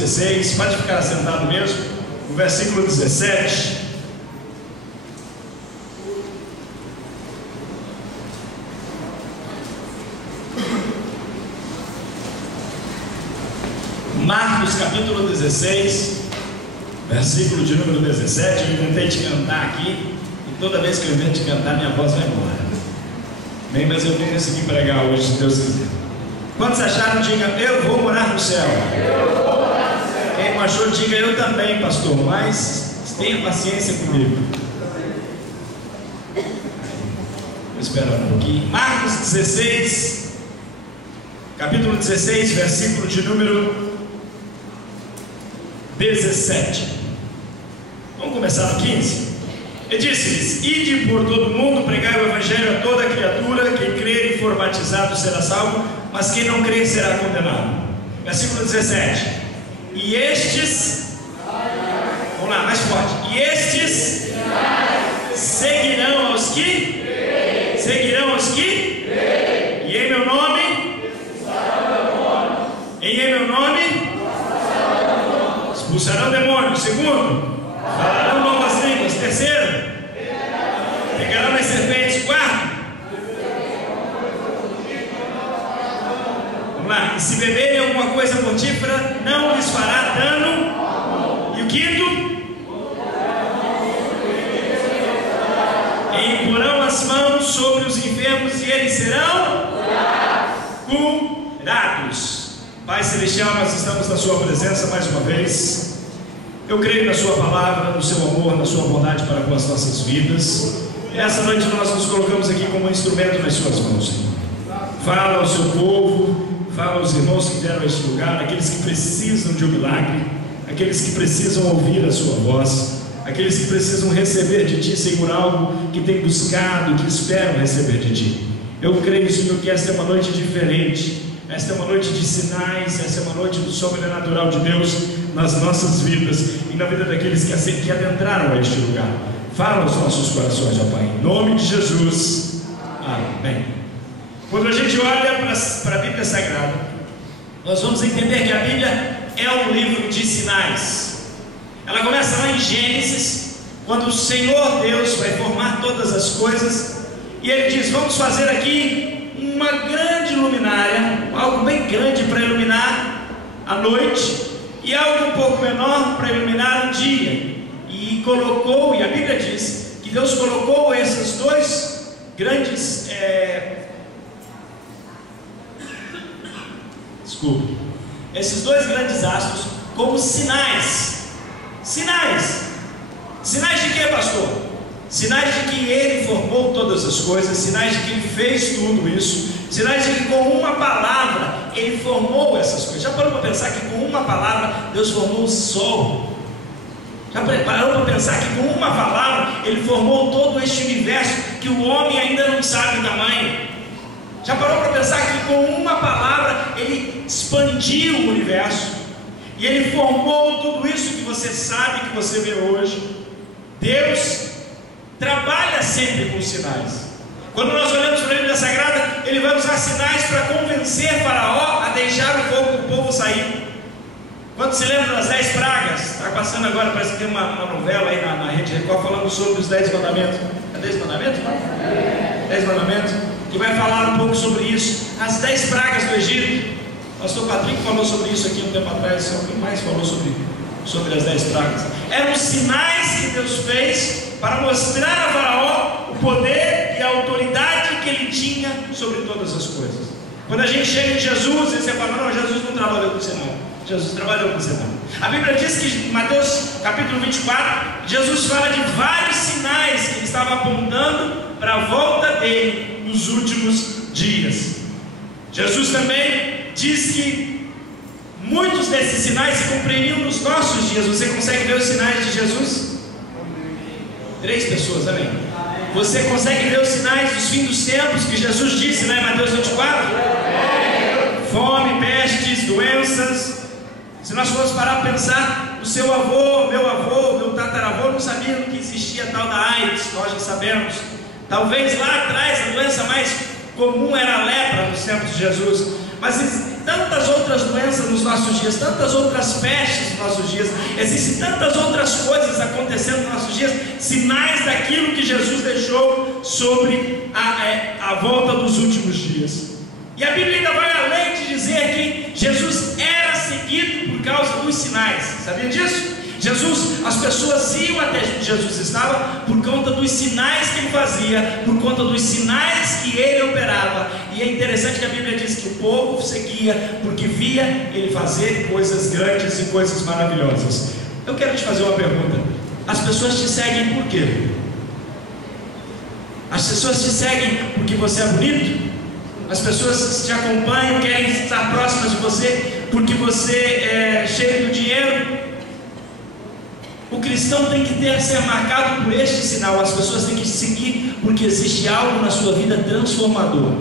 16, pode ficar sentado mesmo, o versículo 17. Marcos capítulo 16, versículo de número 17. Eu inventei de cantar aqui, e toda vez que eu invento de cantar, minha voz vai embora. Bem, mas eu tenho esse aqui pregar hoje, se Deus quiser. Quantos acharam, diga, eu vou morar no céu. Quem não achou, diga, eu também, pastor, mas tenha paciência comigo. Vou esperar um pouquinho. Marcos 16, capítulo 16, versículo de número 17. Vamos começar no 15. Ele disse-lhes: ide por todo o mundo, pregai o evangelho a toda criatura. Quem crer e for batizado será salvo, mas quem não crer será condenado. Versículo 17. E estes, vamos lá, mais forte. E estes seguirão aos que e em meu nome expulsarão demônios. Segundo, falarão novas línguas. Terceiro, pegarão as serpentes. Quarto, vamos lá, e se beberem alguma coisa mortífera, não lhes fará dano. E o quinto, e imporão as mãos sobre os enfermos e eles serão curados. Pai Celestial, nós estamos na sua presença mais uma vez. Eu creio na sua palavra, no seu amor, na sua bondade para com as nossas vidas. Essa noite nós nos colocamos aqui como um instrumento nas suas mãos, Senhor. Fala ao seu povo, fala aos irmãos que deram este lugar, aqueles que precisam de um milagre, aqueles que precisam ouvir a sua voz, aqueles que precisam receber de ti, Senhor, algo que tem buscado, que esperam receber de ti. Eu creio, Senhor, que esta é uma noite diferente. Esta é uma noite de sinais, esta é uma noite do sobrenatural de Deus nas nossas vidas e na vida daqueles que adentraram a este lugar. Fala aos nossos corações, ó Pai, em nome de Jesus. Amém. Quando a gente olha para a Bíblia Sagrada, nós vamos entender que a Bíblia é um livro de sinais. Ela começa lá em Gênesis, quando o Senhor Deus vai formar todas as coisas, e Ele diz: vamos fazer aqui uma grande luminária, algo bem grande para iluminar a noite, e algo um pouco menor para iluminar o dia. E colocou, e a Bíblia diz que Deus colocou esses dois grandes esses dois grandes astros como sinais. Sinais de quê, pastor? Sinais de que Ele formou todas as coisas, sinais de que Ele fez tudo isso, sinais de que com uma palavra Ele formou essas coisas. Já parou para pensar que com uma palavra Deus formou o sol? Já parou para pensar que com uma palavra Ele formou todo este universo que o homem ainda não sabe o tamanho? Já parou para pensar que com uma palavra Ele expandiu o universo? E Ele formou tudo isso que você sabe, que você vê hoje. Deus trabalha sempre com sinais. Quando nós olhamos para a Bíblia Sagrada, Ele vai usar sinais para convencer Faraó a deixar o povo sair. Quando se lembra das 10 pragas? Está passando agora, parece que tem uma novela aí na Rede Record falando sobre os 10 mandamentos. É 10 mandamentos? 10 mandamentos, que vai falar um pouco sobre isso. As 10 pragas do Egito. O pastor Patrick falou sobre isso aqui um tempo atrás. Alguém mais falou sobre as 10 pragas. Eram sinais que Deus fez para mostrar a Faraó o poder e a autoridade que ele tinha sobre todas as coisas. Quando a gente chega em Jesus, você fala: não, Jesus não trabalhou com sinal. Jesus trabalhou com sinal. A Bíblia diz que em Mateus capítulo 24, Jesus fala de vários sinais que ele estava apontando para a volta dele nos últimos dias. Jesus também diz que muitos desses sinais se cumpririam nos nossos dias. Você consegue ver os sinais de Jesus? 3 pessoas, amém. Você consegue ver os sinais dos fins dos tempos que Jesus disse lá em Mateus 24? Fome, pestes, doenças. Se nós formos parar para pensar, o seu avô, meu tataravô não sabiam que existia tal da AIDS, nós já sabemos. Talvez lá atrás a doença mais comum era a lepra nos tempos de Jesus. Mas tantas outras doenças nos nossos dias, tantas outras pestes nos nossos dias, existem tantas outras coisas acontecendo nos nossos dias, sinais daquilo que Jesus deixou sobre a volta dos últimos dias. E a Bíblia ainda vai além de dizer que Jesus era seguido por causa dos sinais. Sabia disso? As pessoas iam até onde Jesus estava por conta dos sinais que ele fazia, por conta dos sinais que ele operava. E é interessante que a Bíblia diz que o povo seguia porque via ele fazer coisas grandes e coisas maravilhosas. Eu quero te fazer uma pergunta: as pessoas te seguem por quê? As pessoas te seguem porque você é bonito? As pessoas te acompanham, querem estar próximas de você porque você é cheio de dinheiro? O cristão tem que ser marcado por este sinal. As pessoas têm que seguir porque existe algo na sua vida transformador,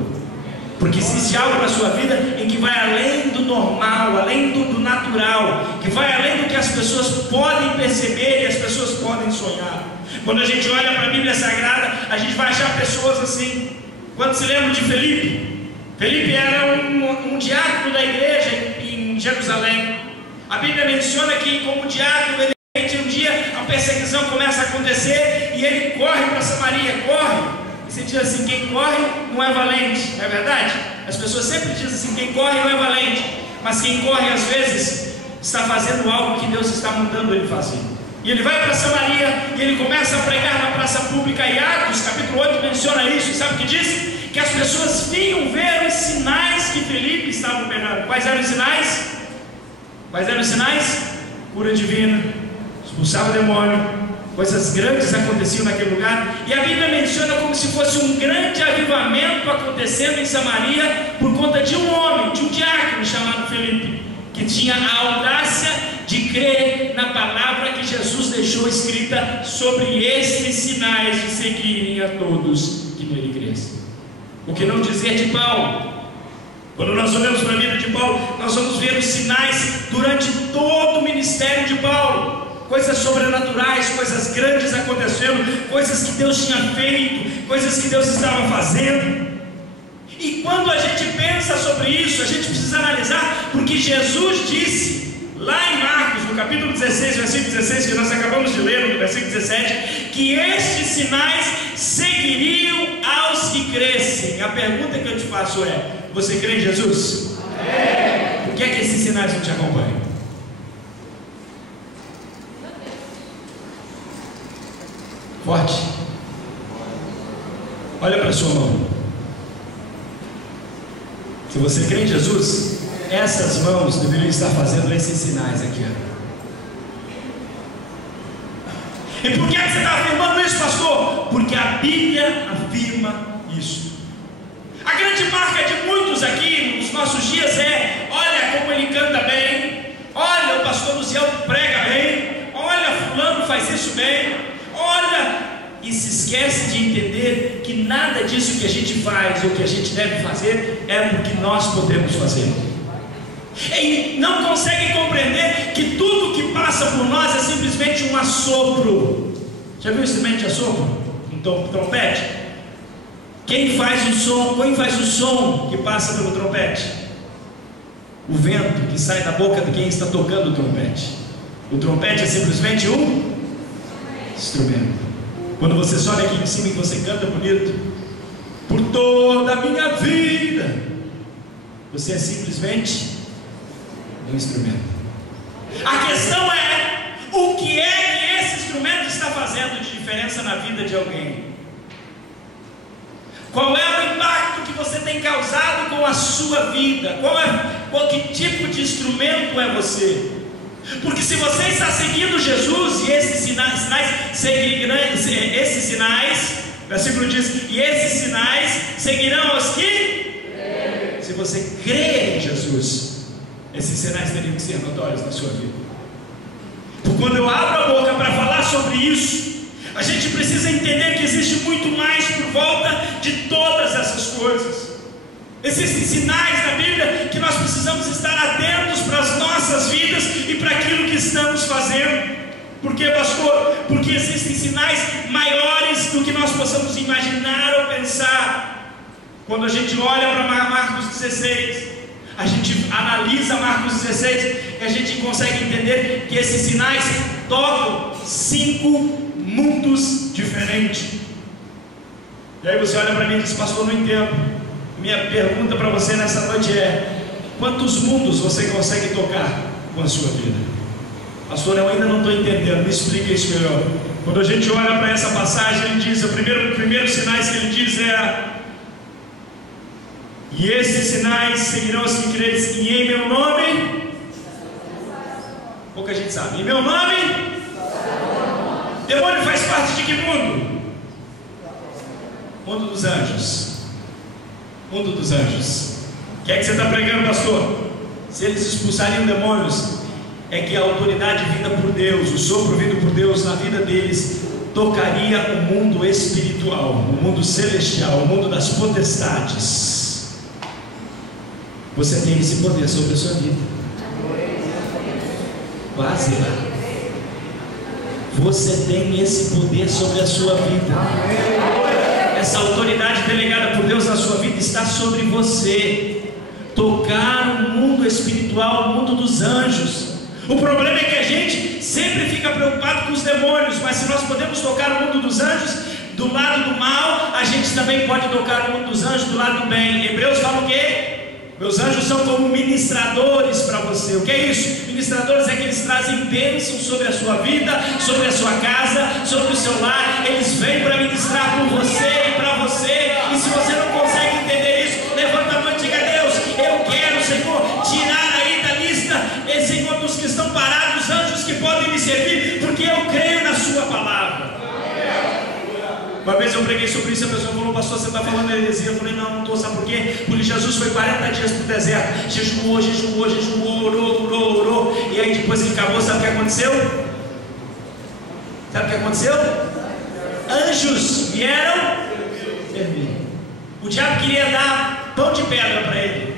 porque existe algo na sua vida em que vai além do normal, além do natural, que vai além do que as pessoas podem perceber e as pessoas podem sonhar. Quando a gente olha para a Bíblia Sagrada, a gente vai achar pessoas assim. Quando se lembra de Felipe? Felipe era um diácono da igreja em Jerusalém. A Bíblia menciona que como diácono ele um dia a perseguição começa a acontecer e ele corre para Samaria, corre. E você diz assim: quem corre não é valente, não é verdade? As pessoas sempre dizem assim: quem corre não é valente, mas quem corre às vezes está fazendo algo que Deus está mandando ele fazer. E ele vai para Samaria e ele começa a pregar na praça pública. E Atos capítulo 8 menciona isso. Sabe o que diz? Que as pessoas vinham ver os sinais que Felipe estava operando. Quais eram os sinais? Quais eram os sinais? Cura divina, expulsava o demônio, coisas grandes aconteciam naquele lugar. E a Bíblia menciona como se fosse um grande avivamento acontecendo em Samaria por conta de um homem, de um diácono chamado Felipe, que tinha a audácia de crer na palavra que Jesus deixou escrita sobre estes sinais de seguirem a todos que nele crescem. O que não dizer de Paulo? Quando nós olhamos para a vida de Paulo, nós vamos ver os sinais durante todo o ministério de Paulo. Coisas sobrenaturais, coisas grandes acontecendo, coisas que Deus tinha feito, coisas que Deus estava fazendo. E quando a gente pensa sobre isso, a gente precisa analisar, porque Jesus disse lá em Marcos, no capítulo 16, versículo 16, que nós acabamos de ler, no versículo 17, que estes sinais seguiriam aos que crescem. A pergunta que eu te faço é: você crê em Jesus? Amém. Por que é que esses sinais não te acompanham? Forte. Olha para a sua mão. Se você crê em Jesus, essas mãos deveriam estar fazendo esses sinais aqui. E por que você está afirmando isso, pastor? Porque a Bíblia afirma isso. A grande marca de muitos aqui nos nossos dias é: olha como ele canta bem, olha o pastor Luciano prega bem, olha fulano faz isso bem, olha, e se esquece de entender que nada disso que a gente faz ou que a gente deve fazer é porque nós podemos fazer. E não consegue compreender que tudo que passa por nós é simplesmente um assopro. Já viu o instrumento de assopro? Um trompete? Quem faz o som que passa pelo trompete? O vento que sai da boca de quem está tocando o trompete. O trompete é simplesmente um instrumento. Quando você sobe aqui em cima e você canta bonito, por toda a minha vida, você é simplesmente um instrumento. A questão é: o que é que esse instrumento está fazendo de diferença na vida de alguém? Qual é o impacto que você tem causado com a sua vida? Que tipo de instrumento é você? Porque se você está seguindo Jesus, e esses sinais, versículo diz: e esses sinais seguirão aos que? Se você crê em Jesus, esses sinais teriam que ser notórios na sua vida. Porque quando eu abro a boca para falar sobre isso, a gente precisa entender que existe muito mais por volta de todas essas coisas. Existem sinais na Bíblia que nós precisamos estar atentos para as nossas vidas e para aquilo que estamos fazendo. Por quê, pastor? Porque existem sinais maiores do que nós possamos imaginar ou pensar. Quando a gente olha para Marcos 16, a gente analisa Marcos 16 e a gente consegue entender que esses sinais tocam 5 mundos diferentes. E aí você olha para mim e diz: pastor, não entendo. Minha pergunta para você nessa noite é: quantos mundos você consegue tocar com a sua vida? Pastor, eu ainda não estou entendendo, me explica isso melhor. Quando a gente olha para essa passagem, ele diz, o primeiro sinais que ele diz é: e esses sinais seguirão os que crerem, e em meu nome, pouca gente sabe, em meu nome, demônio faz parte de que mundo? Mundo dos anjos. Mundo dos anjos. O que é que você está pregando, pastor? Se eles expulsariam demônios, é que a autoridade vinda por Deus, o sopro vindo por Deus na vida deles, tocaria o mundo espiritual, o mundo celestial, o mundo das potestades. Você tem esse poder sobre a sua vida. Quase lá. Você tem esse poder sobre a sua vida. Essa autoridade delegada por Deus na sua vida está sobre você. Tocar o mundo espiritual, o mundo dos anjos. O problema é que a gente sempre fica preocupado com os demônios, mas se nós podemos tocar o mundo dos anjos do lado do mal, a gente também pode tocar o mundo dos anjos do lado do bem. Hebreus fala o quê? Meus anjos são como ministradores para você. O que é isso? Ministradores é que eles trazem bênção sobre a sua vida, sobre a sua casa, sobre o seu lar. Eles vêm para ministrar por você e para você. E se você não consegue entender isso, levanta a mão e diga: Deus, eu quero, Senhor, tirar aí da lista, Senhor, dos que estão parados, anjos que podem me servir, porque eu creio na sua palavra. Uma vez eu preguei sobre isso, a pessoa falou: pastor, você está falando heresia? Eu falei: não, não estou. Sabe por quê? Porque Jesus foi 40 dias para o deserto, jejuou, orou, e aí depois que acabou, sabe o que aconteceu? Sabe o que aconteceu? Anjos vieram servir. O diabo queria dar pão de pedra para ele.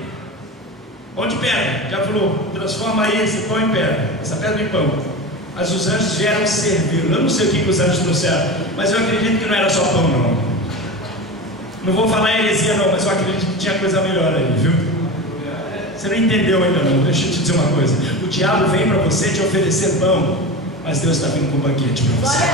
Pão de pedra. O diabo falou: transforma aí esse pão em pedra, essa pedra em pão. Mas os anjos vieram servir. Eu não sei o que os anjos trouxeram, mas eu acredito que não era só pão, não. Não vou falar heresia, não, mas eu acredito que tinha coisa melhor aí, viu? Você não entendeu ainda, não. Deixa eu te dizer uma coisa: o diabo vem para você te oferecer pão, mas Deus está vindo com um banquete para você.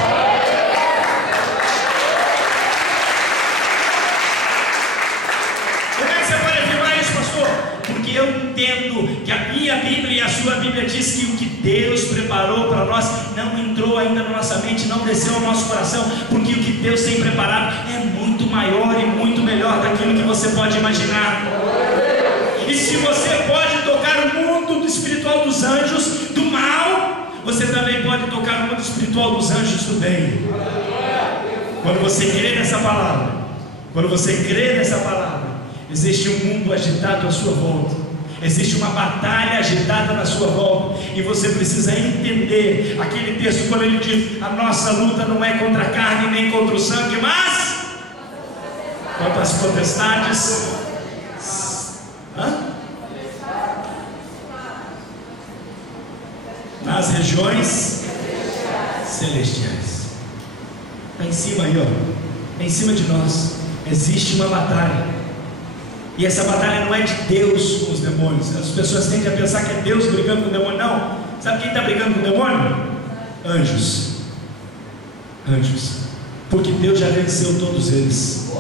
Como é que você pode afirmar isso, pastor? Porque eu entendo que a minha Bíblia e a sua Bíblia diz que o que Deus preparou para nós não entrou ainda na nossa mente, não desceu ao nosso coração, porque o que Deus tem preparado é muito maior e muito melhor daquilo que você pode imaginar. E se você pode tocar o mundo espiritual dos anjos do mal, você também pode tocar o mundo espiritual dos anjos do bem. Quando você crê nessa palavra, existe um mundo agitado à sua volta. Existe uma batalha agitada na sua volta, e você precisa entender aquele texto quando ele diz: a nossa luta não é contra a carne nem contra o sangue, mas contra as potestades. Nas regiões celestiais. Está em cima aí, ó. Em cima de nós existe uma batalha. E essa batalha não é de Deus com os demônios. As pessoas tendem a pensar que é Deus brigando com o demônio. Não. Sabe quem está brigando com o demônio? Anjos. Anjos. Porque Deus já venceu todos eles.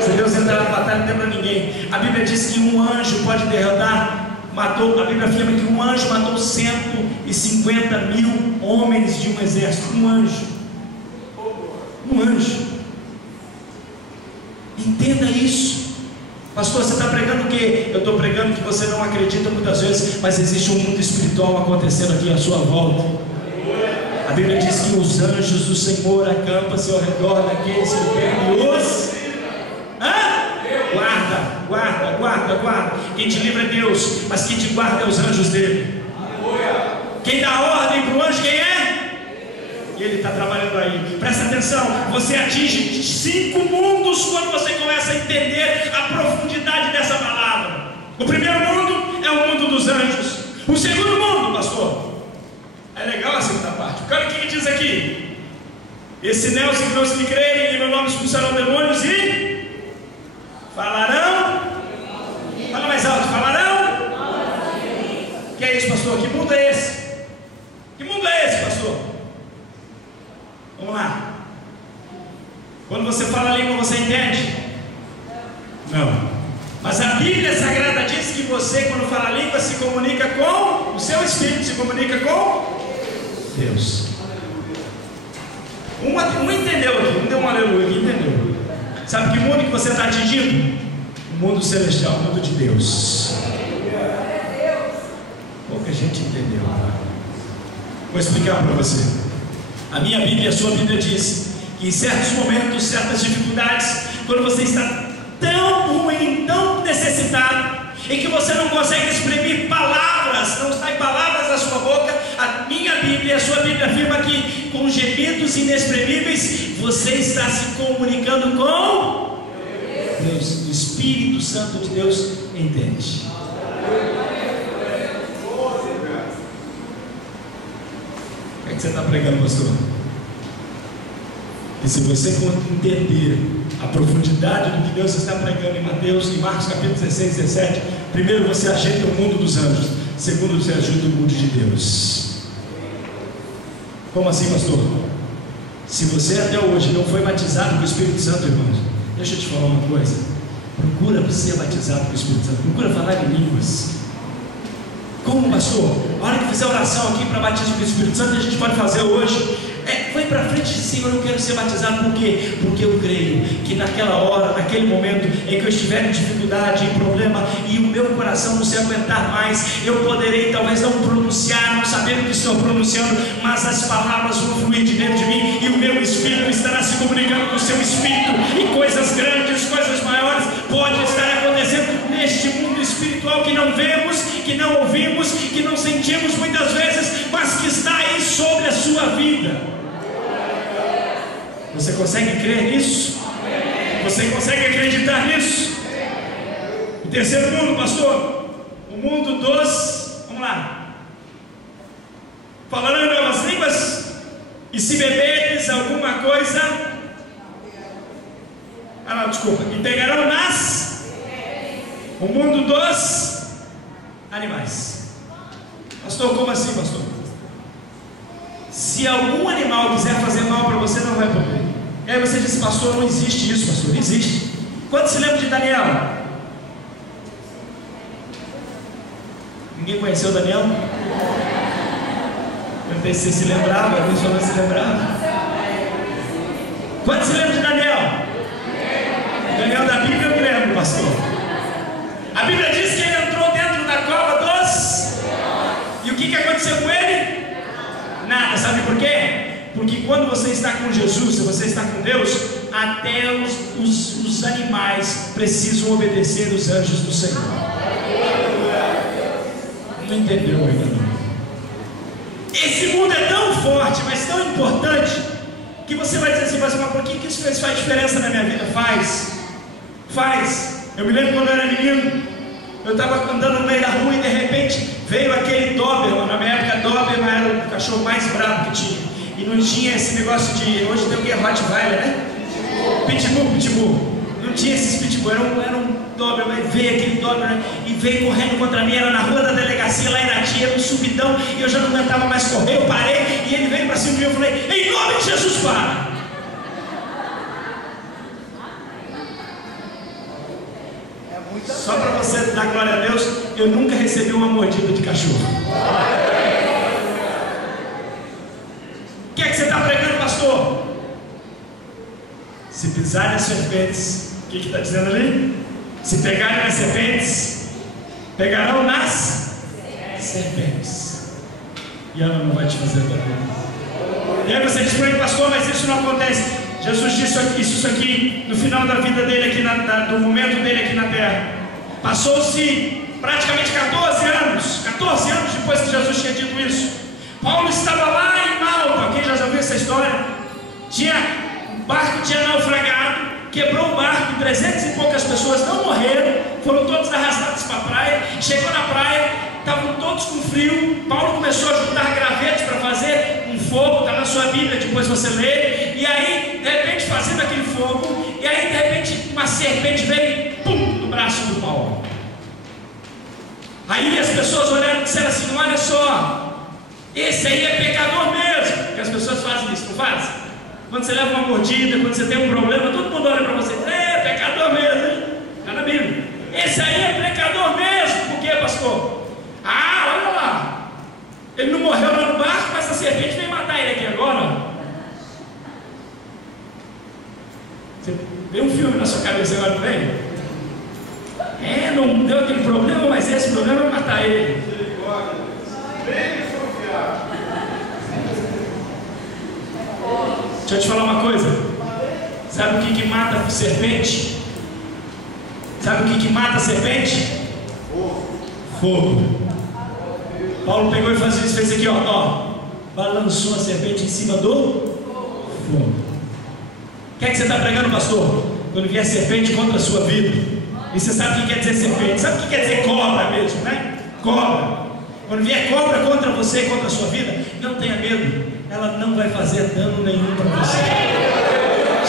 Se Deus entrar na batalha, não tem para ninguém. A Bíblia diz que um anjo pode derrotar. A Bíblia afirma que um anjo matou 150 mil homens de um exército. Um anjo. Um anjo. Entenda isso. Pastor, você está pregando o quê? Eu estou pregando que você não acredita muitas vezes, mas existe um mundo espiritual acontecendo aqui à sua volta. A Bíblia diz que os anjos do Senhor acampam-se ao redor daqueles que temem os... Guarda. Quem te livra é Deus, mas quem te guarda é os anjos dele. Quem dá ordem para o anjo, quem é? E ele está trabalhando aí. Presta atenção, você atinge 5 mundos quando você começa a entender a profundidade dessa palavra. O primeiro mundo é o mundo dos anjos. O segundo mundo, pastor, é legal a segunda parte. Olha o que diz aqui: esse neo que não se lhe crerem, em meu nome expulsarão demônios e falarão. Fala mais alto: falarão mundo é esse, pastor? Vamos lá. Quando você fala a língua, você entende? Não. Mas a Bíblia Sagrada diz que você, quando fala a língua, se comunica com o seu espírito, se comunica com Deus. Um entendeu aqui, um deu um aleluia aqui, entendeu? Sabe que mundo que você está atingindo? O mundo celestial, o mundo de Deus. Pouca gente entendeu. Vou explicar para você. A minha Bíblia, a sua Bíblia diz que em certos momentos, certas dificuldades, quando você está tão ruim, tão necessitado, e que você não consegue exprimir palavras, não sai palavras da sua boca, a minha Bíblia, a sua Bíblia afirma que com gemidos inexprimíveis você está se comunicando com Deus. O Espírito Santo de Deus entende. O que é que você está pregando, pastor? E se você entender a profundidade do que Deus está pregando em Mateus, em Marcos capítulo 16, 17, primeiro você ajeita o mundo dos anjos, segundo você ajuda o mundo de Deus. Como assim, pastor? Se você até hoje não foi batizado com o Espírito Santo, irmãos, deixa eu te falar uma coisa: procura ser batizado com o Espírito Santo, procura falar em línguas. Como, pastor? A hora que fizer oração aqui para batismo com o Espírito Santo, a gente pode fazer hoje. Foi para frente e disse: Senhor, eu quero ser batizado. Por quê? Porque eu creio que naquela hora, naquele momento em que eu estiver em dificuldade, em problema, e o meu coração não se aguentar mais, eu poderei talvez não pronunciar, não saber o que estou pronunciando, mas as palavras vão fluir de dentro de mim, e o meu espírito estará se comunicando com o seu espírito, e coisas grandes, coisas maiores podem estar acontecendo neste mundo espiritual que não vemos, que não ouvimos, que não sentimos muitas vezes, mas que está aí sobre a sua vida. Você consegue crer nisso? Você consegue acreditar nisso? O terceiro mundo, pastor, o mundo dos, vamos lá, falarão em novas línguas, e se beberes alguma coisa, e pegarão o mundo dos animais. Pastor, como assim, pastor? Se algum animal quiser fazer mal para você, não vai poder. E aí você diz: pastor, não existe isso, pastor. Existe. Quando se lembra de Daniel? Ninguém conheceu Daniel? Eu pensei se lembrava, a pessoa não se lembrava. Quando se lembra de Daniel? Daniel da Bíblia eu me lembro, pastor. A Bíblia diz que ele entrou dentro da cova dos... E o que aconteceu com ele? Nada. Sabe por quê? Porque quando você está com Jesus, se você está com Deus, até os animais precisam obedecer os anjos do Senhor. Não entendeu ainda não? Esse mundo é tão forte, mas tão importante, que você vai dizer assim: mas por que isso faz diferença na minha vida? Faz. Eu me lembro quando eu era menino, eu estava andando no meio da rua e de repente veio aquele Doberman. Na minha época, Doberman era o cachorro mais bravo que tinha. E não tinha esse negócio de... Hoje tem o que? Rottweiler, né? Pitbull. Não tinha esses pitbull, era um Doberman. Veio aquele Doberman e veio correndo contra mim. Era na rua da delegacia, lá em Irati, era um subidão, e eu já não aguentava mais correr. Eu parei e ele veio para cima de mim. Eu falei: em nome de Jesus, para! Só para você dar glória a Deus, eu nunca recebi uma mordida de cachorro. O que é que você está pregando, pastor? Se pisarem as serpentes, o que está dizendo ali? Se pegarem as serpentes, pegarão nas serpentes, e ela não vai te fazer dano. E aí você diz para mim: pastor, mas isso não acontece. Jesus disse isso aqui no final da vida dele, aqui do momento dele aqui na terra. Passou-se praticamente 14 anos depois que Jesus tinha dito isso. Paulo estava lá em Malta. Quem já ouviu essa história? O barco tinha naufragado, quebrou o barco, 300 e poucas pessoas não morreram, foram todos arrastados para a praia. Chegou na praia, estavam todos com frio. Paulo começou a juntar gravetos para fazer um fogo, está na sua Bíblia, depois você lê. E aí, de repente, fazendo aquele fogo, e aí de repente uma serpente veio, pum, no braço do Paulo. Aí as pessoas olharam e disseram assim: olha só, Esse aí é pecador mesmo. Porque as pessoas fazem isso, não fazem? Quando você leva uma mordida, quando você tem um problema, todo mundo olha para você, pecador mesmo, hein? Está na Bíblia. Esse aí é pecador mesmo. Por quê, pastor? Olha lá, ele não morreu lá no barco, mas a serpente veio matar ele aqui agora. Você vê um filme na sua cabeça agora, não vem? Não deu aquele problema, mas esse problema vai matar ele. Deixa eu te falar uma coisa. Sabe o que mata a serpente? Sabe o que mata a serpente? Fogo. Paulo pegou e fez aqui, balançou a serpente em cima do fogo. O que é que você está pregando, pastor? Quando vier serpente contra a sua vida. E você sabe o que quer dizer serpente? Sabe o que quer dizer cobra mesmo, né? Cobra. Quando vier cobra contra você, contra a sua vida, não tenha medo. Ela não vai fazer dano nenhum para você.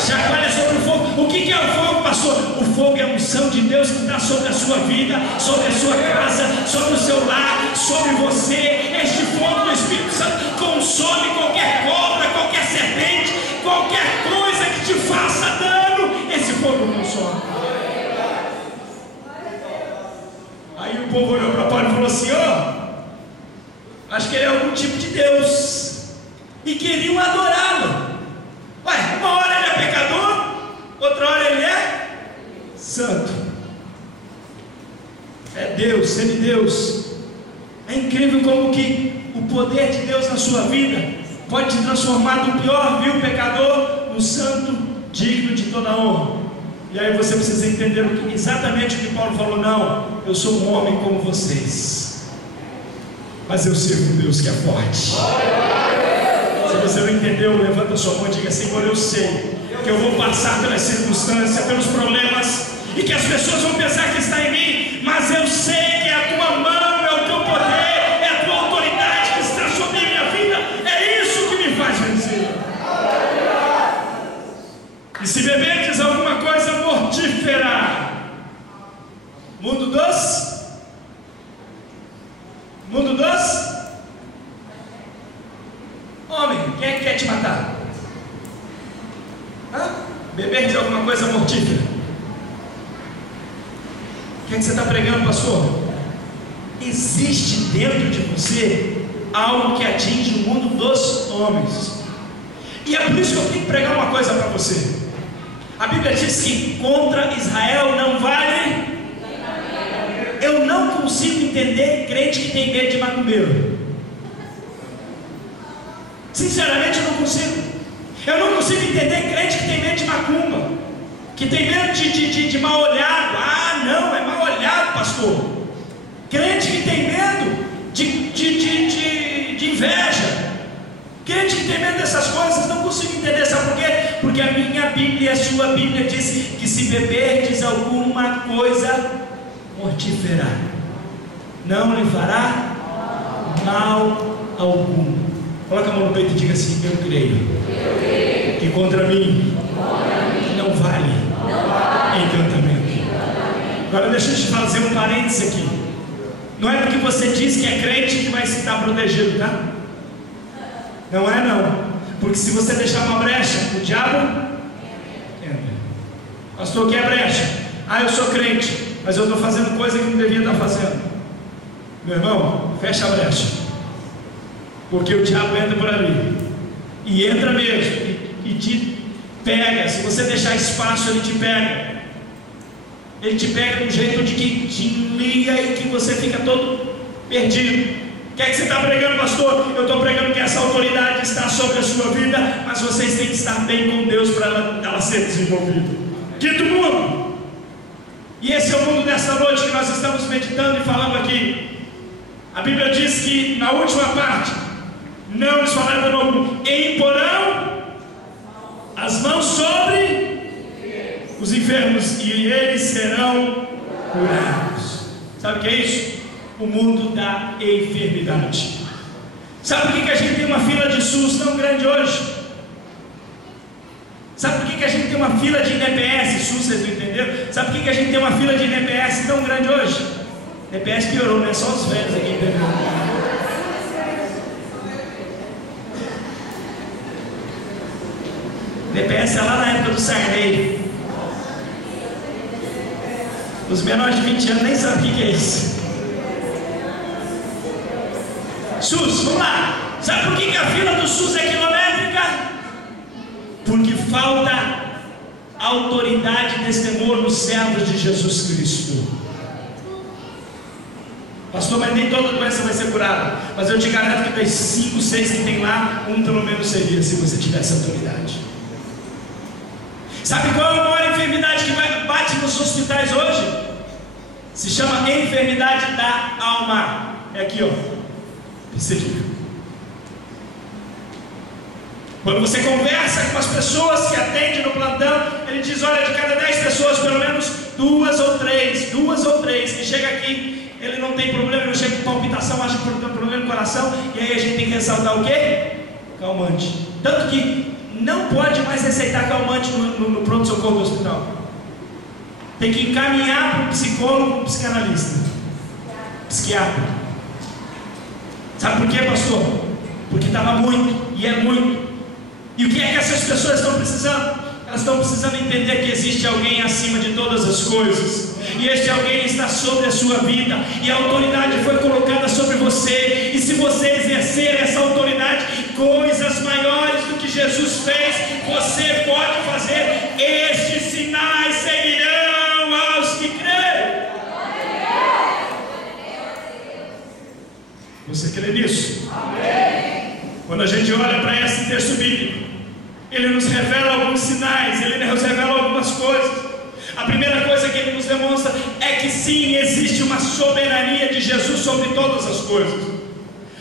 Chacoalha sobre o fogo. O que é o fogo, pastor? O fogo é a unção de Deus que está sobre a sua vida, sobre a sua casa, sobre o seu lar, sobre você. Este fogo do Espírito Santo consome qualquer cobra, qualquer serpente, qualquer coisa que te faça dano. Esse fogo consome. Aí o povo olhou para Paulo e falou assim: acho que ele é algum tipo de Deus. E queriam adorá-lo. Uma hora ele é pecador, outra hora ele é santo. É Deus, semideus. É incrível como que o poder de Deus na sua vida pode te transformar do pior vil pecador no santo, digno de toda honra. E aí você precisa entender exatamente o que Paulo falou. Não, eu sou um homem como vocês, mas eu sirvo um Deus que é forte. Se você não entendeu, levanta sua mão e diga: Senhor, eu sei que eu vou passar pelas circunstâncias, pelos problemas, e que as pessoas vão pensar que está em mim, mas eu sei que é a tua mão, é o teu poder, é a tua autoridade que está sobre a minha vida. É isso que me faz vencer. E se beberdes alguma coisa mortífera, mundo dos homem, quem é que quer te matar? Beber de alguma coisa mortífera. O que é que você está pregando, pastor? Existe dentro de você algo que atinge o mundo dos homens. E é por isso que eu tenho que pregar uma coisa para você. A Bíblia diz que contra Israel não vale. Eu não consigo entender crente que tem medo de macumbeiro. Sinceramente eu não consigo. Eu não consigo entender crente que tem medo de macumba, que tem medo de mal olhado. Não, é mal olhado, pastor. Crente que tem medo de inveja, crente que tem medo dessas coisas. Não consigo entender, sabe por quê? Porque a minha Bíblia e a sua Bíblia diz que se beberdes alguma coisa mortífera, não lhe fará mal algum. Coloca a mão no peito e diga assim: eu creio que contra mim não vale encantamento. Agora deixa eu te fazer um parênteses aqui. Não é porque você diz que é crente que vai estar protegido, tá? Não é não. Porque se você deixar uma brecha, o diabo entra. Pastor, o que é brecha? Eu sou crente, mas eu estou fazendo coisa que não devia estar fazendo. Meu irmão, fecha a brecha. Porque o diabo entra por ali, e entra mesmo, e te pega. Se você deixar espaço, ele te pega. Ele te pega de um jeito de que te liga e que você fica todo perdido. O que é que você está pregando, pastor? Eu estou pregando que essa autoridade está sobre a sua vida, mas vocês têm que estar bem com Deus para ela ser desenvolvida. Quinto mundo. E esse é o mundo dessa noite que nós estamos meditando e falando aqui. A Bíblia diz que na última parte, não lhes falará de novo, e imporão as mãos sobre os enfermos e eles serão curados. Sabe o que é isso? O mundo da enfermidade. Sabe por que a gente tem uma fila de SUS tão grande hoje? Sabe por que a gente tem uma fila de INPS? SUS, vocês não entenderam? Sabe por que a gente tem uma fila de INPS tão grande hoje? INPS piorou, não é só os velhos aqui, entendeu? DPS é lá na época do Sarney. Os menores de 20 anos nem sabem o que é isso. SUS, vamos lá. Sabe por que a fila do SUS é quilométrica? Porque falta autoridade e temor nos servos de Jesus Cristo. Pastor, mas nem toda doença vai ser curada. Mas eu te garanto que das 5, 6 que tem lá, um pelo menos seria, se você tivesse autoridade. Sabe qual é a maior enfermidade que bate nos hospitais hoje? Se chama enfermidade da alma. É aqui, ó. Perseguido. Quando você conversa com as pessoas que atendem no plantão, ele diz: olha, de cada 10 pessoas, pelo menos 2 ou 3 que chega aqui, ele não tem problema, não chega com palpitação, acha que tem problema no coração, e aí a gente tem que ressaltar o quê? Calmante. Tanto que não pode mais receitar calmante no pronto-socorro do hospital. Tem que encaminhar para um psicólogo, um psicanalista, psiquiatra. Sabe por quê, pastor? Porque estava muito, e é muito. E o que é que essas pessoas estão precisando? Elas estão precisando entender que existe alguém acima de todas as coisas, e este alguém está sobre a sua vida, e a autoridade foi colocada sobre você, e se você exercer essa autoridade, coisas maiores do que Jesus fez, você pode fazer. Estes sinais seguirão aos que creem. Você crê nisso? Amém. Quando a gente olha para esse texto bíblico, ele nos revela alguns sinais, ele nos revela algumas coisas. A primeira coisa que ele nos demonstra é que sim, existe uma soberania de Jesus sobre todas as coisas.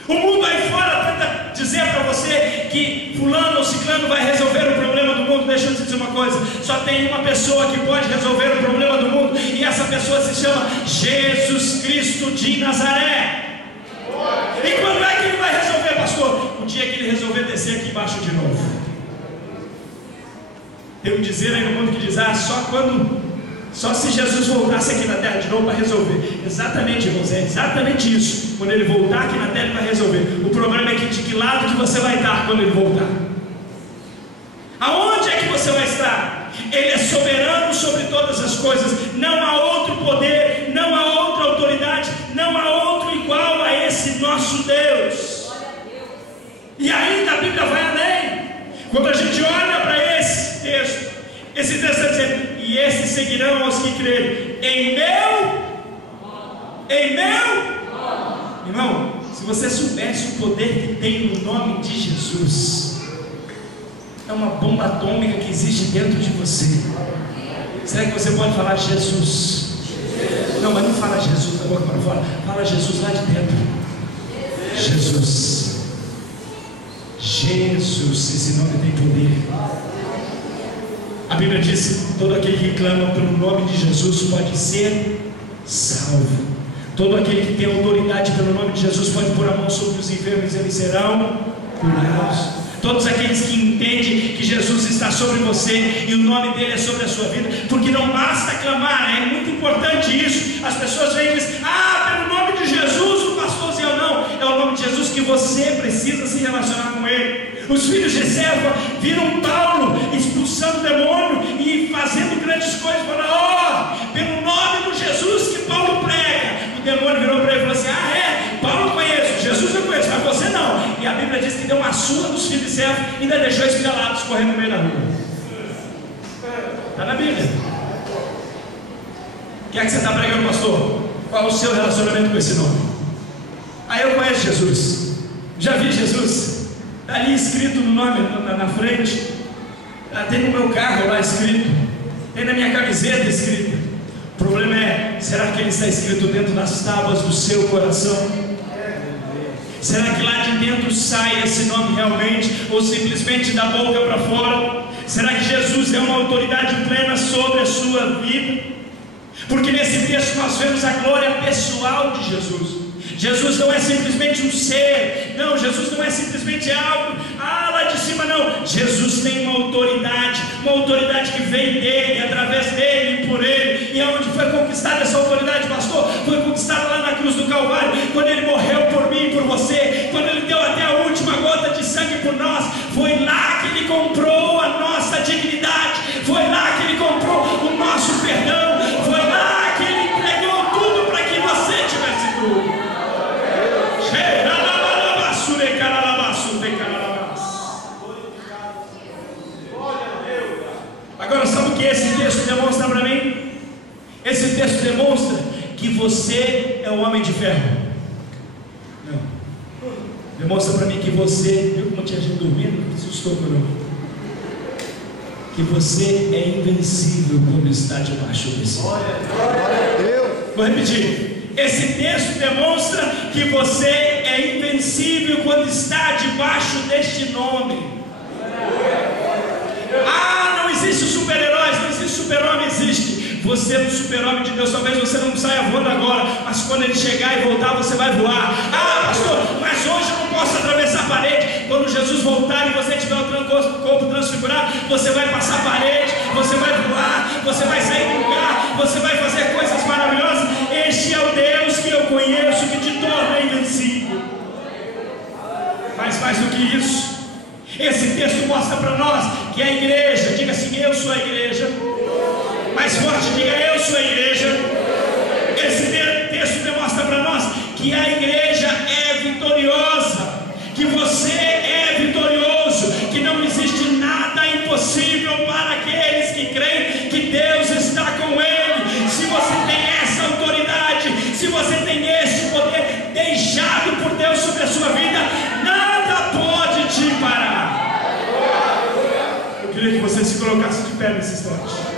O mundo aí fora tenta dizer para você que fulano ou ciclano vai resolver o problema do mundo. Deixa eu te dizer uma coisa: só tem uma pessoa que pode resolver o problema do mundo, e essa pessoa se chama Jesus Cristo de Nazaré. E quando é que ele vai resolver, pastor? O dia que ele resolver descer aqui embaixo de novo. Tem um dizer aí no mundo que diz: só se Jesus voltasse aqui na terra de novo para resolver. Exatamente, irmãos, é exatamente isso. Quando ele voltar aqui na terra, ele vai resolver. O problema é que de que lado que você vai estar quando ele voltar? Aonde é que você vai estar? Ele é soberano sobre todas as coisas. Não há outro poder, não há outra autoridade, não há outro igual a esse nosso Deus. E ainda a Bíblia vai além. Quando a gente olha para esse texto está dizendo: e esses seguirão aos que crerem em meu. Irmão, se você soubesse o poder que tem no nome de Jesus, é uma bomba atômica que existe dentro de você. Será que você pode falar Jesus? Não, mas não fala Jesus da boca para fora, fala Jesus lá de dentro. Jesus, esse nome tem poder. A Bíblia diz: todo aquele que clama pelo nome de Jesus pode ser salvo. Todo aquele que tem autoridade pelo nome de Jesus pode pôr a mão sobre os enfermos e eles serão curados. Todos aqueles que entendem que Jesus está sobre você e o nome dele é sobre a sua vida, porque não basta clamar, é muito importante isso. As pessoas vêm e dizem: pelo nome de Jesus, o pastor Zé, não, é o nome de Jesus que você precisa se relacionar com ele. Os filhos de Serva viram Paulo expulsando o demônio e fazendo grandes coisas, falando: pelo nome do Jesus que Paulo prega. O demônio virou para ele e falou assim: Paulo eu conheço, Jesus eu conheço, mas você não. E a Bíblia diz que deu uma surra dos filhos de Serva e ainda deixou escalados correndo no meio da rua. Está na Bíblia. O que é que você está pregando, pastor? Qual é o seu relacionamento com esse nome? Eu conheço Jesus, já vi Jesus. Está ali escrito no nome na frente. Tem no meu carro lá escrito. Tem na minha camiseta escrito. O problema é: será que ele está escrito dentro das tábuas do seu coração? Será que lá de dentro sai esse nome realmente, ou simplesmente da boca para fora? Será que Jesus é uma autoridade plena sobre a sua vida? Porque nesse texto nós vemos a glória pessoal de Jesus. Jesus não é simplesmente um ser, não, Jesus não é simplesmente algo lá de cima, não. Jesus tem uma autoridade que vem dele, através dele e por ele. E aonde foi conquistada essa autoridade, pastor? Foi conquistada lá na cruz do Calvário, quando ele morreu por mim e por você, quando ele deu até a última gota de sangue por nós. Foi lá que ele comprou a nossa esse texto demonstra para mim? Esse texto demonstra que você é um homem de ferro. Não. Demonstra para mim que você, viu como tinha gente dormindo? Não assustou não. Que você é invencível quando está debaixo desse. Vou repetir. Esse texto demonstra que você é invencível quando está debaixo deste nome. Ah, não existe super-heróis, não existe super-homem, existe. Você é um super-homem de Deus. Talvez você não saia voando agora, mas quando ele chegar e voltar, você vai voar. Ah, pastor, mas hoje eu não posso atravessar a parede. Quando Jesus voltar e você tiver o corpo transfigurado, você vai passar a parede, você vai voar, você vai sair do lugar, você vai fazer coisas maravilhosas. Este é o Deus que eu conheço, que te torna invencível. Mas mais do que isso, esse texto mostra para nós que a igreja, diga assim, eu sou a igreja. Mais forte, diga, eu sou a igreja. Esse texto demonstra para nós que a igreja é vitoriosa, que você é vitorioso, que não existe nada impossível para aqueles que creem que Deus está com ele. Se você tem essa autoridade, se você tem esse poder deixado por Deus sobre a sua vida, nada pode te parar. Eu queria que você se colocasse de pé nesse instante.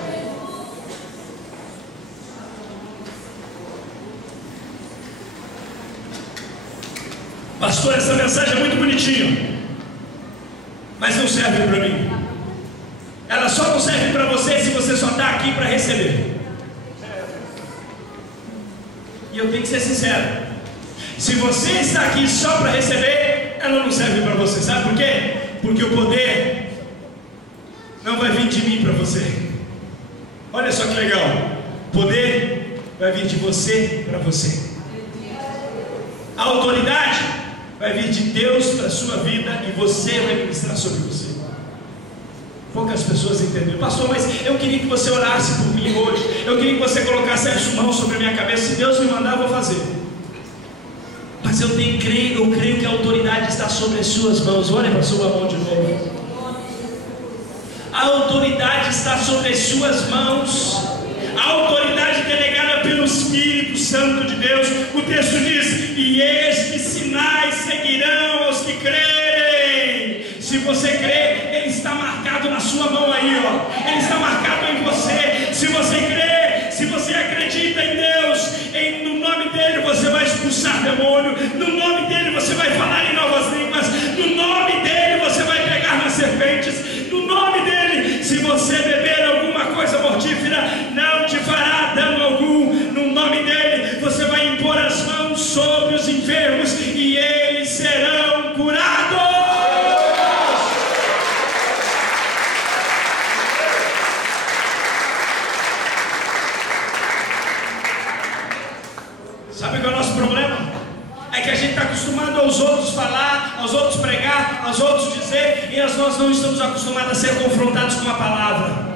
Pastor, essa mensagem é muito bonitinha, mas não serve para mim. Ela só não serve para você se você só está aqui para receber. E eu tenho que ser sincero, se você está aqui só para receber, ela não serve para você. Sabe por quê? Porque o poder não vai vir de mim para você. Olha só que legal, poder vai vir de você para você. A autoridade vai vir de Deus para a sua vida e você vai ministrar sobre você. Poucas pessoas entenderam. Pastor, mas eu queria que você orasse por mim hoje. Eu queria que você colocasse a sua mão sobre a minha cabeça. Se Deus me mandar, eu vou fazer. Mas eu creio que a autoridade está sobre as suas mãos. Olha para a sua mão de novo. A autoridade está sobre as suas mãos. A autoridade delegada pelo Espírito Santo de Deus. O texto diz: e estes sinais seguirão aos que crerem. Se você crê, ele está marcado na sua mão aí, ó. Ele está marcado em você. Se você crê, se você acredita em Deus, no nome dele você vai expulsar demônio, no nome dele você vai falar em novas línguas, no nome dele você vai pegar nas serpentes, no nome dele, se você beber alguma coisa mortífera, não te fará dano algum. No nome dele você vai impor as mãos sobre os enfermos e eles serão curados. Sabe qual é o nosso problema? É que a gente está acostumado aos outros falar, aos outros pregar, aos outros dizer, e nós não estamos acostumados a ser confrontados com a palavra.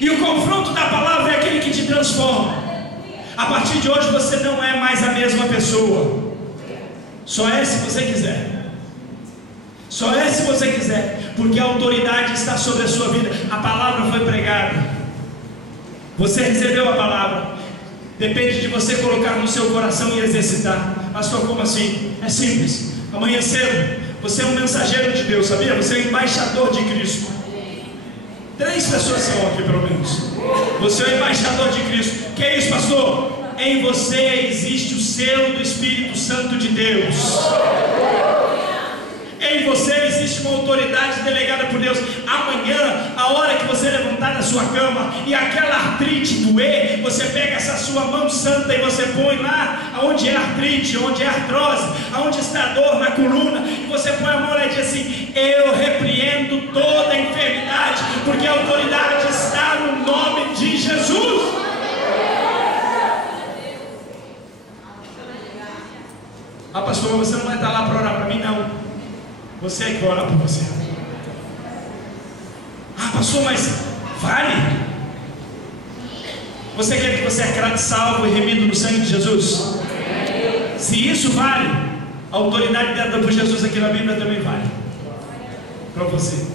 E o confronto da palavra é aquele que te transforma. A partir de hoje você não é mais a mesma pessoa. Só é se você quiser. Só é se você quiser, porque a autoridade está sobre a sua vida. A palavra foi pregada, você recebeu a palavra. Depende de você colocar no seu coração e exercitar. Pastor, como assim? É simples. Amanhã cedo, você é um mensageiro de Deus, sabia? Você é um embaixador de Cristo. 3 pessoas são aqui pelo menos. Você é o embaixador de Cristo. Que é isso, pastor? Em você existe o selo do Espírito Santo de Deus. Em você existe uma autoridade delegada por Deus. Amanhã, a hora que você levantar da sua cama e aquela artrite doer, você pega essa sua mão santa e você põe lá onde é artrite, onde é artrose, onde está a dor na coluna, e você põe a mão lá e diz assim: eu repreendo toda a enfermidade, porque a autoridade está no nome de Jesus. Ah, pastor, você não vai estar lá para orar para mim, não. Você é que vai orar por você. Ah, pastor, mas vale? Você quer que você é salvo e remido no sangue de Jesus? Se isso vale, a autoridade dada por Jesus aqui na Bíblia também vale para você.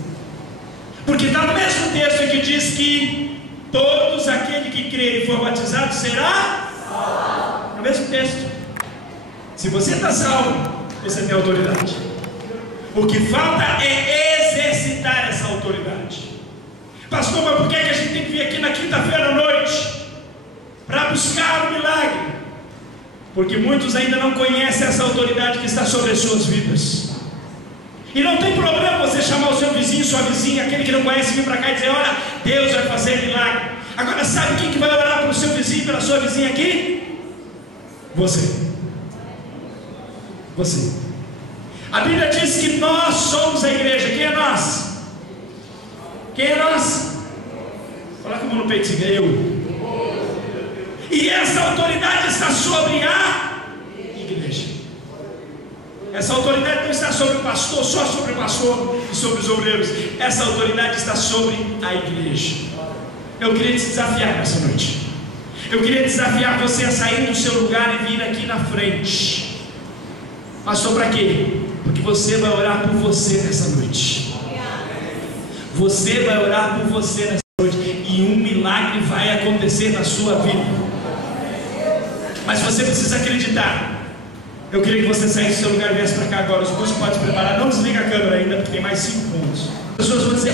Porque está no mesmo texto que diz que todos aquele que crer e for batizado será salvo. No mesmo texto. Se você está salvo, você tem autoridade. O que falta é exercitar essa autoridade. Pastor, mas por que a gente tem que vir aqui na quinta-feira à noite para buscar o milagre? Porque muitos ainda não conhecem essa autoridade que está sobre as suas vidas. E não tem problema você chamar o seu vizinho, sua vizinha, aquele que não conhece, vir para cá e dizer: olha, Deus vai fazer milagre. Agora, sabe quem que vai orar para o seu vizinho, pela sua vizinha aqui? Você. Você. A Bíblia diz que nós somos a igreja. Quem é nós? Quem é nós? Coloca a mão no peito e diga: eu. E essa autoridade está sobre a igreja. Essa autoridade não está sobre o pastor, só sobre o pastor e sobre os obreiros. Essa autoridade está sobre a igreja. Eu queria te desafiar nessa noite. Eu queria desafiar você a sair do seu lugar e vir aqui na frente. Pastor, para quê? Porque você vai orar por você nessa noite. Você vai orar por você nessa noite. E um milagre vai acontecer na sua vida. Mas você precisa acreditar. Eu queria que você saísse do seu lugar e viesse para cá agora. Os cursos podem se preparar. Não desliga a câmera ainda, porque tem mais 5 pontos. As pessoas vão dizer: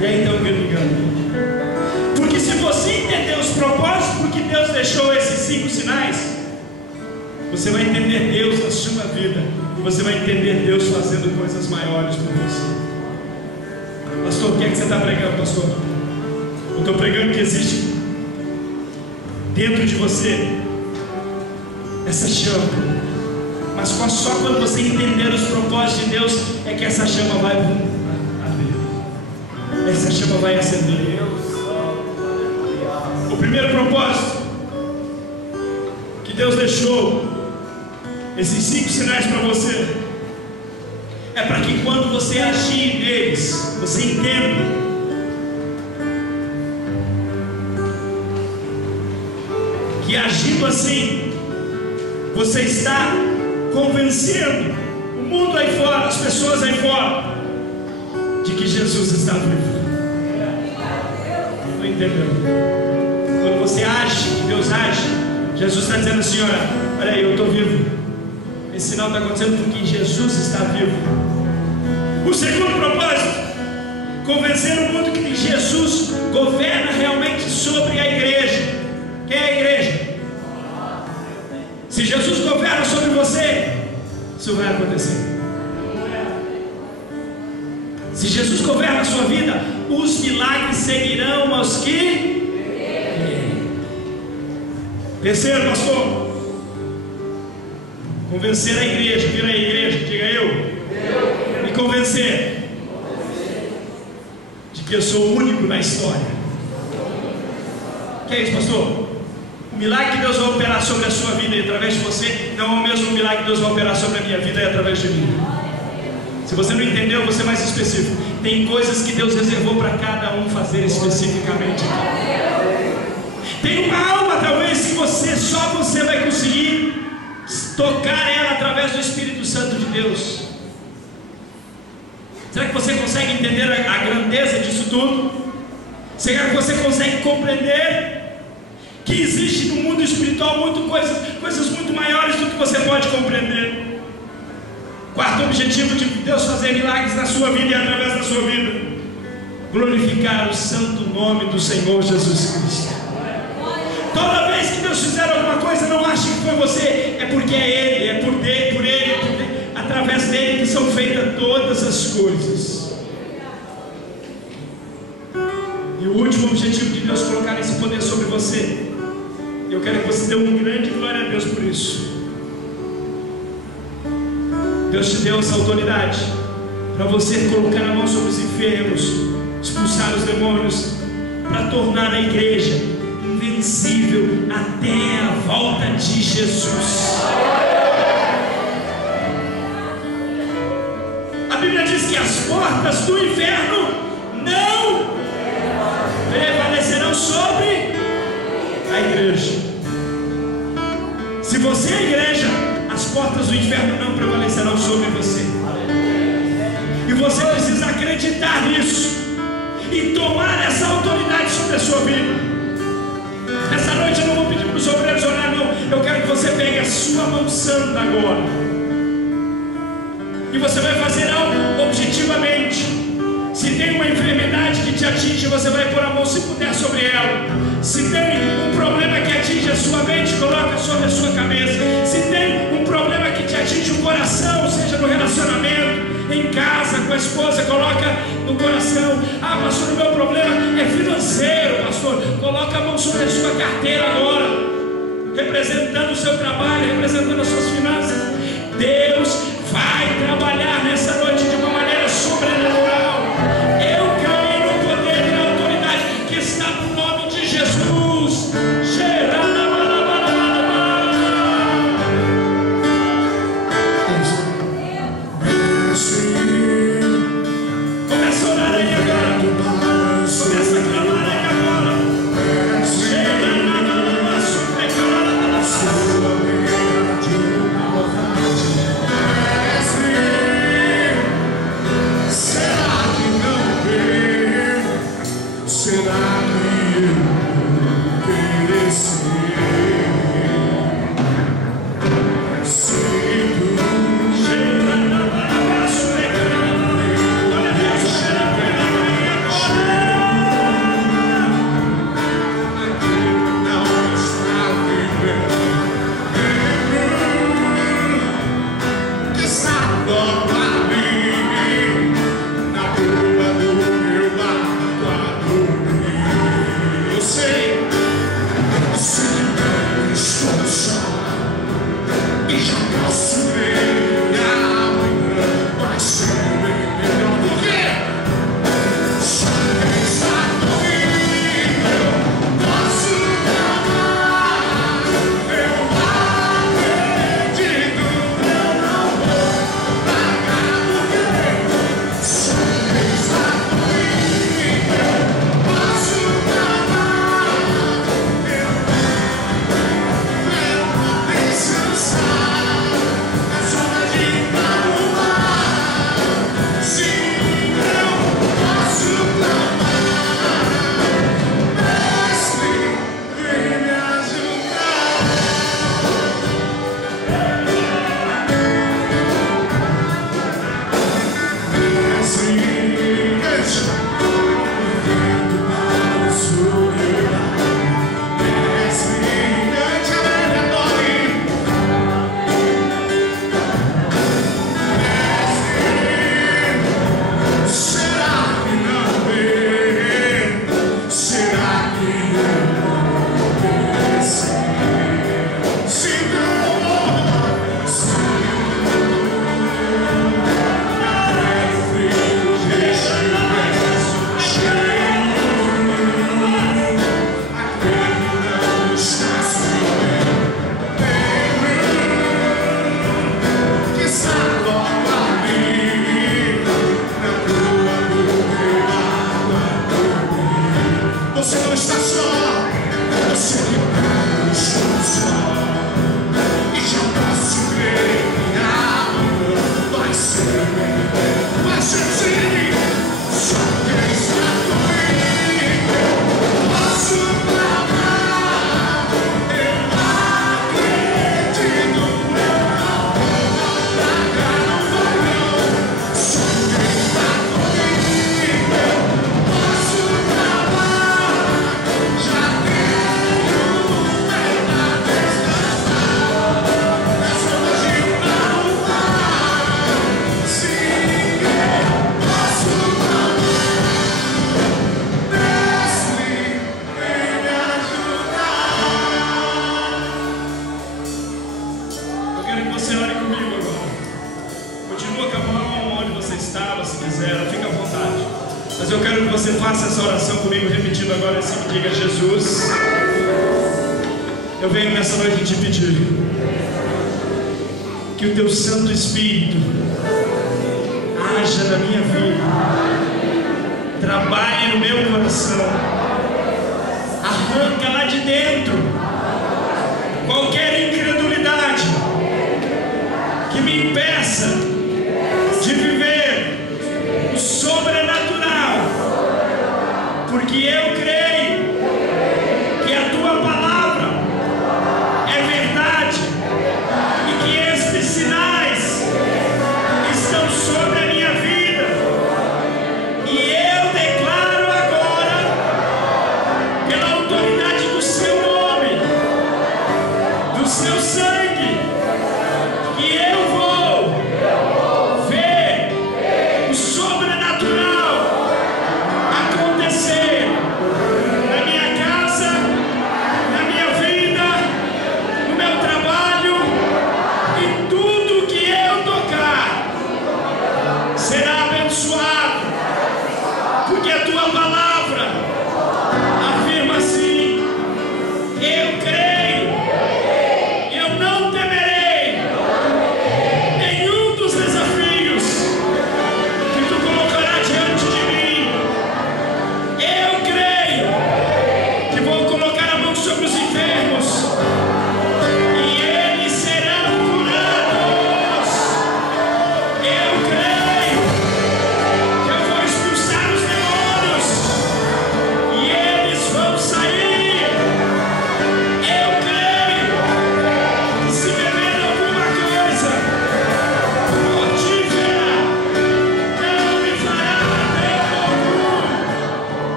E aí então me engano. Porque se você entender os propósitos por que Deus deixou esses 5 sinais, você vai entender Deus na sua vida. E você vai entender Deus fazendo coisas maiores por você. Pastor, o que é que você está pregando, pastor? Eu estou pregando que existe dentro de você essa chama. Mas só quando você entender os propósitos de Deus é que essa chama vai abrir. Essa chama vai acender. O primeiro propósito que Deus deixou, esses 5 sinais para você, é para que quando você agir neles, você entenda que agindo assim, você está convencendo o mundo aí fora, as pessoas aí fora, de que Jesus está vivo. Não entendeu? Quando você age, que Deus age, Jesus está dizendo assim: olha aí, eu estou vivo. Esse sinal está acontecendo porque Jesus está vivo. O segundo propósito: convencer o mundo que Jesus governa realmente sobre a igreja. Quem é a igreja? Se Jesus governa sobre você, isso vai acontecer. Se Jesus governa a sua vida, os milagres seguirão aos que... Terceiro, pastor, convencer a igreja. Vira a igreja, diga eu. Me convencer de que eu sou o único na história. Que é isso, pastor? O milagre que Deus vai operar sobre a sua vida e através de você não é o mesmo milagre que Deus vai operar sobre a minha vida e através de mim. Se você não entendeu, eu vou ser mais específico. Tem coisas que Deus reservou para cada um fazer especificamente aqui. Tem uma alma talvez que só você vai conseguir tocar ela através do Espírito Santo de Deus. Será que você consegue entender a grandeza disso tudo? Será que você consegue compreender que existe no mundo espiritual coisas muito maiores do que você pode compreender? Quarto objetivo de Deus fazer milagres na sua vida e através da sua vida: glorificar o santo nome do Senhor Jesus Cristo. Toda vez que Deus fizer alguma coisa, não ache que foi você, é porque é Ele, é por Ele, através dele que são feitas todas as coisas. E o último objetivo de Deus colocar esse poder sobre você, eu quero que você dê uma grande glória a Deus por isso. Deus te deu essa autoridade para você colocar a mão sobre os enfermos, expulsar os demônios, para tornar a igreja invencível até a volta de Jesus. A Bíblia diz que as portas do inferno não prevalecerão sobre a igreja. Se você é a igreja, as as portas do inferno não prevalecerão sobre você. E você precisa acreditar nisso e tomar essa autoridade sobre a sua vida. Essa noite eu não vou pedir para os obreiros orar, não. Eu quero que você pegue a sua mão santa agora e você vai fazer algo objetivamente. Se tem uma enfermidade que te atinge, você vai pôr a mão, se puder, sobre ela. Se tem um problema que atinge a sua mente, coloca sobre a sua cabeça. Se tem um problema que te atinge o coração, seja no relacionamento, em casa, com a esposa, coloca no coração. Ah, pastor, o meu problema é financeiro, pastor. Coloca a mão sobre a sua carteira agora, representando o seu trabalho, representando as suas finanças. Deus vai trabalhar nessa noite de uma maneira sobrenatural. Eu creio no poder e na autoridade que está no nome de Jesus. Começa a orar aí agora. Começa a clamar aí agora. Mas eu quero que você faça essa oração comigo, repetindo agora assim, diga: Jesus, eu venho nessa noite te pedir que o teu Santo Espírito haja na minha vida, trabalhe no meu coração, arranca lá de dentro qualquer incredulidade,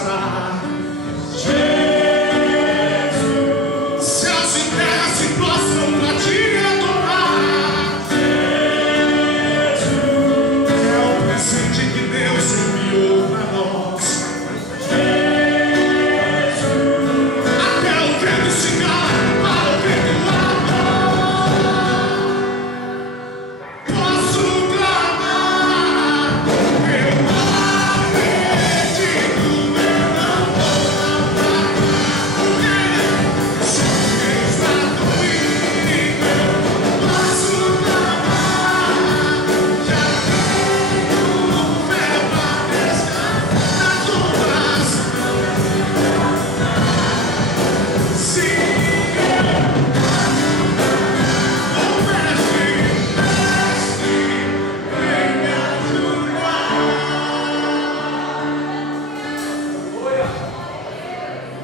passará. Jesus, céus e terra se prostram pra te adorar. Jesus, é o presente que Deus enviou pra nós. Jesus, até o vento se cala para o vento amar. Posso clamar, eu acredito, eu não vou naufragar, porque se está comigo. Posso clamar, já tenho fé pra descansar nas ondas. Sim,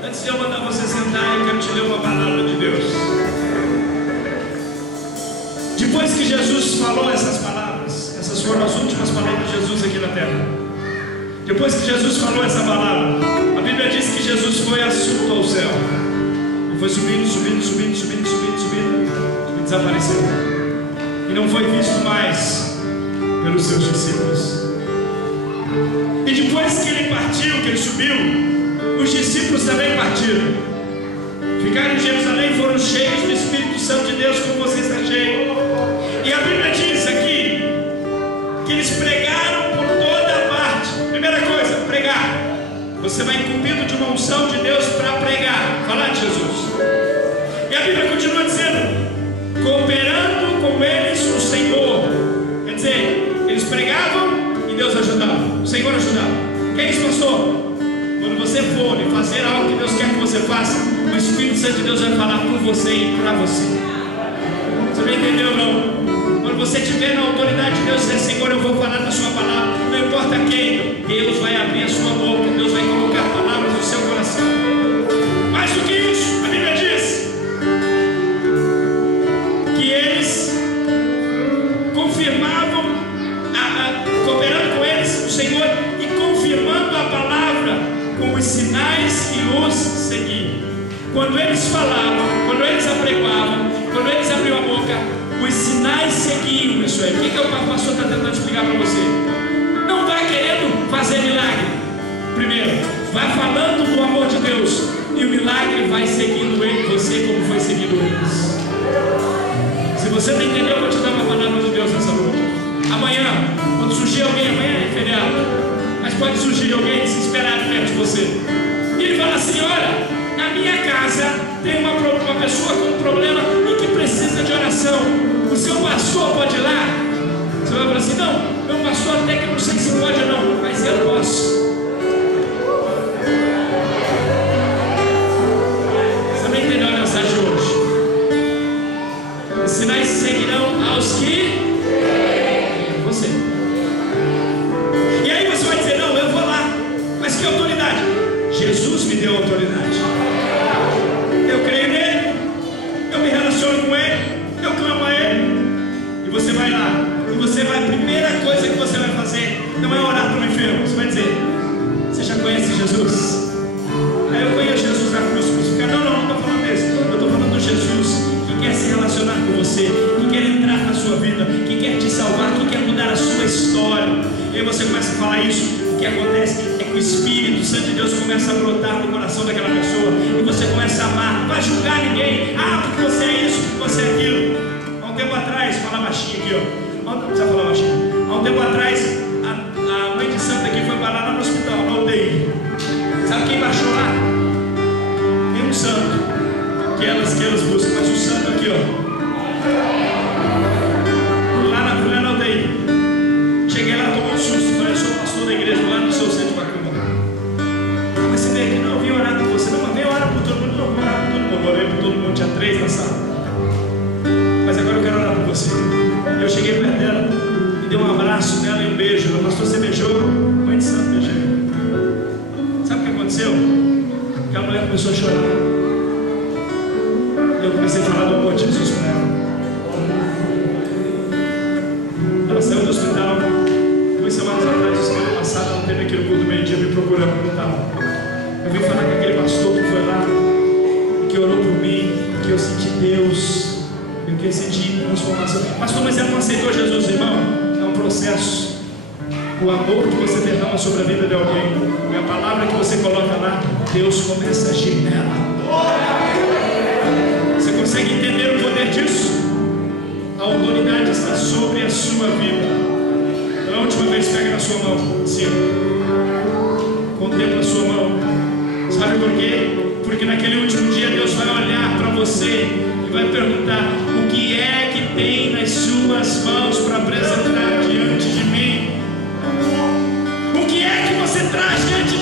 eu Antes de eu mandar você sentar, eu quero te ler uma palavra de Deus. Depois que Jesus falou essas palavras, essas foram as últimas palavras de Jesus aqui na terra. Depois que Jesus falou essa palavra, a Bíblia diz que Jesus foi assunto ao céu. E foi subindo, subindo, subindo, subindo, subindo, subindo, e desapareceu. E não foi visto mais pelos seus discípulos. E depois que ele partiu, que ele subiu, os discípulos também partiram. Ficaram em Jerusalém e foram cheios do Espírito Santo de Deus, como você está cheio. E a Bíblia diz aqui que eles pregaram por toda a parte. Primeira coisa, pregar. Você vai incumbido de uma unção de Deus para pregar, falar de Jesus. E a Bíblia continua dizendo: cooperando com eles o Senhor. Quer dizer, eles pregavam e Deus ajudava. O Senhor ajudava. Que é isso, pastor? Quando você for fazer algo que Deus quer que você faça, o Espírito Santo de Deus vai falar por você e para você. Você não entendeu, não? Quando você estiver na autoridade de Deus, dizer: Senhor, eu vou falar da sua palavra, não importa quem, Deus vai abrir a sua boca, Deus vai colocar palavras no seu coração. Mais do que isso, a Bíblia diz que eles confirmavam, cooperando com eles, o Senhor, e confirmando a palavra com os sinais que os seguiam. Quando eles falavam, quando eles apregoavam, quando eles abriam a boca, os sinais seguiam isso aí. O que o pastor está tentando explicar para você? Não vai querendo fazer milagre. Primeiro, vai falando do amor de Deus, e o milagre vai seguindo você como foi seguindo eles. Se você não entendeu, eu vou te dar uma palavra de Deus nessa noite. Amanhã, quando surgir alguém, amanhã é feriado, mas pode surgir alguém desesperado perto de você, e ele fala assim: olha, na minha casa tem uma pessoa com um problema e que precisa de oração, o seu pastor pode ir lá? Você vai falar assim: não, meu pastor até que não sei se pode ou não, mas eu posso. Você não entendeu a mensagem de hoje? Os sinais seguirão aos que você. E aí você vai dizer: não, eu vou lá. Mas que autoridade? Jesus me deu autoridade. Eu creio nele, eu me relaciono com ele, eu clamo a ele. E você vai lá, e você vai, a primeira coisa que você vai fazer não é orar para o enfermo. Você vai dizer: você já conhece Jesus? Aí eu conheço Jesus na cruz crucificado. Não estou falando desse. Eu estou falando do Jesus que quer se relacionar com você, que quer entrar na sua vida, que quer te salvar, que quer mudar a sua história. E aí você começa a falar isso. O que acontece é que o Espírito Santo de Deus começa a brotar no coração daquela pessoa, e você começa a amar. Não vai julgar ninguém. Ah, porque você é isso, você é aquilo. Há um tempo atrás, fala baixinho aqui, ó. Não precisa falar baixinho. Há um tempo atrás, a mãe de Santa aqui foi parar lá no hospital, na UTI. Sabe quem baixou lá? Tem um santo que elas buscam, mas o santo aqui, ó, lá na UTI. Cheguei lá, tomei um susto, falei: eu sou pastor da igreja lá no seu centro de Macumba. Mas você veio aqui: não, eu vim orar por você. Não, mas vem orar por todo mundo. Não, vou orar por todo mundo. Eu orei por todo mundo, tinha 3 na sala. Mas agora eu quero orar por você. Eu cheguei perto dela, me dei um abraço nela e um beijo. Meu pastor, você beijou? Mãe de santo, beijei. Sabe o que aconteceu? Aquela mulher começou a chorar. E eu comecei a falar do amor de Jesus para ela. Ela saiu do hospital 2 semanas atrás, semana passada, ela teve aqui no culto do meio-dia me procurando, não estava. vim falar com aquele pastor que foi lá, que orou por mim, que eu senti Deus, eu que senti transformação. Pastor, mas ela não aceitou Jesus, irmão? É um processo. O amor que você derrama sobre a vida de alguém, e a palavra que você coloca lá, Deus começa a agir nela. Você consegue entender o poder disso? A autoridade está sobre a sua vida. Pela última vez, pega na sua mão, sim. Contempla a sua mão. Sabe por quê? Porque naquele último dia Deus vai olhar para você e vai perguntar: o que é que tem nas suas mãos para apresentar diante de mim? O que é que você traz diante